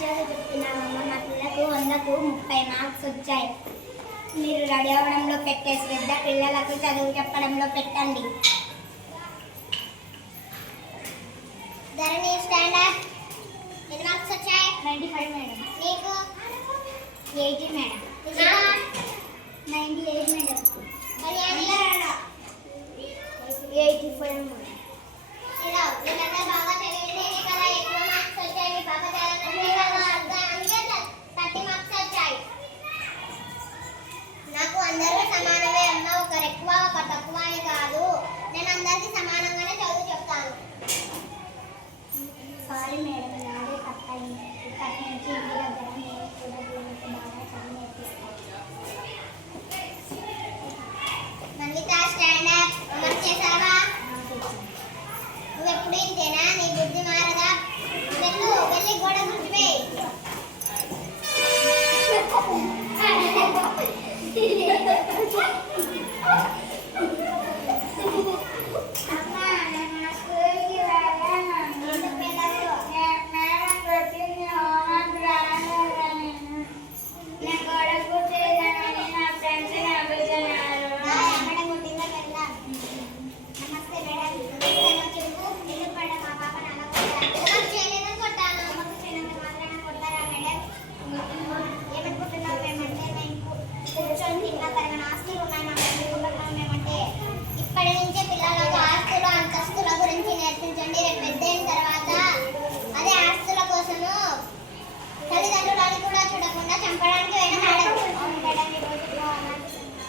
ఈరోజు చెప్తున్నామమ్మ మా పిల్లకు 100కు 30 మార్క్స్ వచ్చాయి. మీరు రెడీ అవ్వడంలో పెట్టే శ్రద్ధ పిల్లలకు చదువు చెప్పడంలో పెట్టండి. ధరణి స్టాండర్డ్ ఎన్ని మార్క్స్ వచ్చాయి? 95 మేడం. నీకు 80 మేడం. 98 మేడం. 85 మేడం. ఇలా వీళ్ళంతా బాగా చదివితే కదా ఎక్కువ మార్క్స్ వచ్చాయి. మీ బాగా చదవకపోతే కదా అందుకే 30 మార్క్స్ వచ్చాయి. నాకు అందరూ సమానమే అమ్మ, ఒకరు ఎక్కువ ఒకరు తక్కువ అని కాదు. నేను అందరికీ సమానంగానే చదువు చెప్తాను. సారీ మేడం, నాదే తప్పైంది. ఇక్కడి నుంచి ఇంటి దగ్గర నేను కూడా వీళ్ళకి బాగా చదువు నేర్పిస్తాను. మల్లిక స్టాండర్డ్ హోంవర్క్ చేసావా? నువ్వు ఎప్పుడు ఇంతేనా? నీ బుద్ధి మారదా? వెళ్ళి గోడ గుర్తుపేయి. ఇప్పటి నుంచే పిల్లలకు ఆస్తులు అంతస్తుల గురించి నేర్పించండి. రేపు పెద్దయిన తర్వాత అదే ఆస్తుల కోసము తల్లిదండ్రులని కూడా చూడకుండా చంపడానికి వెనకాడరు.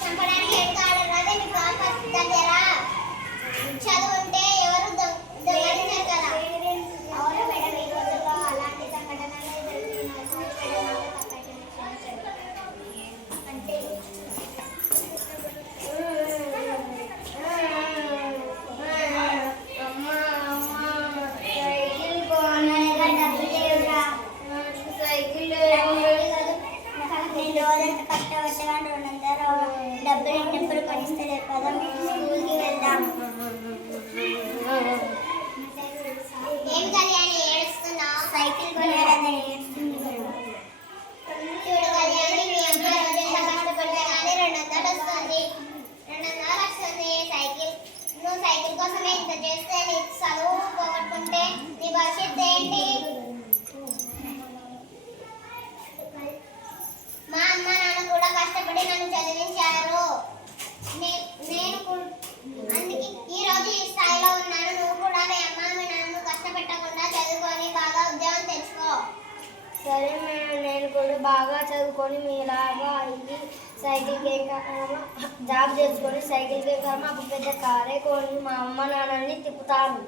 చంపడానికి వెనకాడరు. అదే మీకు దగ్గర చదువు ఉంటే ఎవరు దొంగలించారు కదా. అవును మేడం, ఈ రోజుల్లో అలాంటి సంఘటనలు జరుగుతున్నాయి. అంటే రోజంతా కష్టపడ్డగా 200 డబ్బులు ఎప్పుడు కొనిస్తే కదా మేము స్కూల్కి వెళ్దాం. ఏం కళ్యాణి ఏడుస్తున్నావు? సైకిల్ కొనాలని ఏడుస్తుంది. చూడు కళ్యాణి, మీ అమ్మ రోజంతా కష్టపడితే కానీ 200 వస్తుంది. 200 వస్తుంది సైకిల్. నువ్వు సైకిల్ కోసమే ఇంత చేస్తే నీ చదువు పోగొట్టుకుంటే నీ భవిష్యత్తు ఏంటి? మా అమ్మ నాన్న కూడా కష్టపడి నన్ను చదివించారు. నేను అందుకే ఈ రోజు ఈ స్థాయిలో ఉన్నాను. నువ్వు కూడా మీ అమ్మ మీ నాన్న కష్టపెట్టకుండా చదువుకొని బాగా ఉద్యోగం తెచ్చుకో. సరే మేడం, నేను కూడా బాగా చదువుకొని మీలాగా అయ్యి సైకిల్కి జాబ్ చేసుకొని సైకిల్కి అప్పుడు పెద్ద కారే కొని మా అమ్మ నాన్నని తిప్పుతాను.